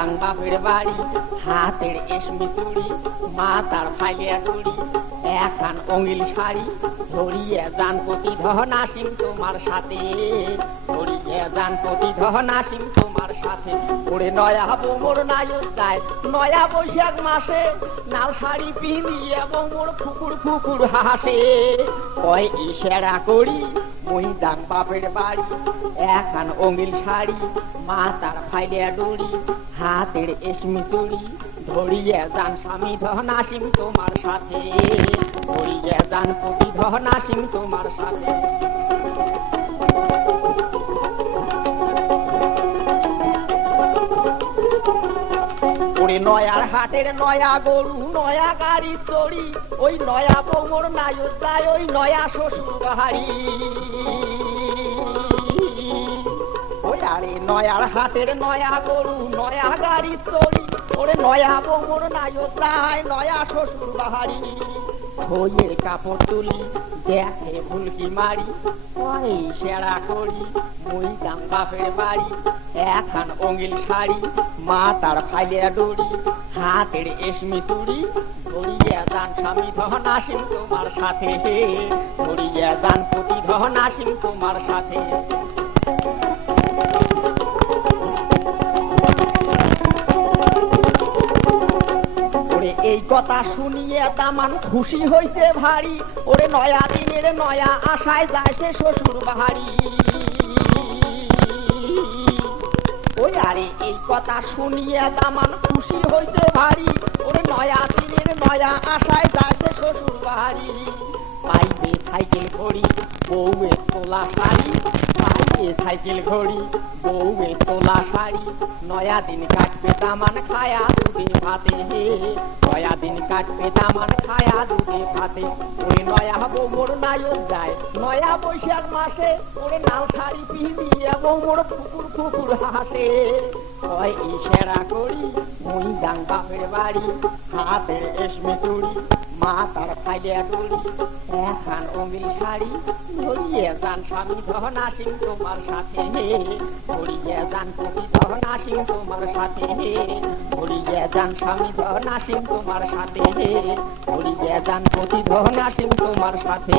মহিদাং বাপের বাড়ি হাতের এসমি চুড়ি মাতার ফাইলিয়া চুড়ি এখান অঙ্গিল শাড়ি ধরিয়ে যান প্রতিধন আসিম তোমার সাথে ধরিয়ে যান প্রতিধন আসিম তোমার সাথে ওরে নয়া বোমর নায়ক যায় নয়া বৈশাখ মাসে লাল শাড়ি পিঁধিয়ে বোমর ফুকুর ফুকুর হাসে কয় ইশারা করি মহিদাং বাপের বাড়ি এখান অঙ্গিল শাড়ি মাতার ফাইলিয়া ডুড়ি হাতের এসমি চুড়ি ধরিয়ে যান স্বামী ধন আসিম তোমার সাথে ধরিয়ে যান প্রতিধন আসিম তোমার সাথে ওরে নয়ার হাটের নয়া গরু নয়া গাড়ি চড়ি ওই নয়া বৌমর নায়ক যায় ওই নয়া শ্বশুর বাড়ি ওই আরে নয়ার হাটের নয়া গরু নয়া গাড়ি চড়ি ওরে নয়া বৌমর নায়ক যায় নয়া শ্বশুর বাড়ি বইয়ের কাপড় তুলি দেখে ভুলকি মারি পরে সেরা করি মহিদাং বাপের বাড়ি এখন অঙ্গিল শাড়ি মাতার ফাইলিয়া ডুড়ি হাতের এসমি চুড়ি ধরিয়ে যান স্বামী ধন আসিম তোমার সাথে ধরিয়ে যান প্রতিধন আসিম তোমার সাথে এই কথা শুনিয়ে দামান খুশি হইতে ভারী ওরে নয়া দিনের নয়া আশায় যায় সে শ্বশুর বাড়ি ওই আরে এই কথা শুনিয়ে দামান খুশি হইতে ভারী ওরে নয়া দিনের নয়া আশায় যায় সে শ্বশুর বাড়ি পাইবে সাইকেল ঘড়ি বউয়ের তোলা শাড়ি পাইবে সাইকেল ঘড়ি বউয়ের তোলা শাড়ি নয়া দিন কাটবে দামান খায়া দুধে ভাতে নয়া দিন কাটবে দামান খায়া দুধে ভাতে ওরে নয়া বৌমর নায়ক যায় নয়া বৈশাখ মাসে ওরে লাল শাড়ি পিঁধিয়ে বৌমর ফুকুর ফুকুর হাসে কয় ইশারা করি মহিদাং বাপের বাড়ি হাতের এসমি চুড়ি মাতার ফাইলিয়া ডুড়ি এখন অঙ্গিল শাড়ি ধরিয়ে যান স্বামী ধন আসিম তোমার সাথে ধরিয়ে যান প্রতিধন আসিম তোমার সাথে ধরিয়ে যান স্বামী ধন আসিম তোমার সাথে ধরিয়ে যান প্রতিধন আসিম তোমার সাথে।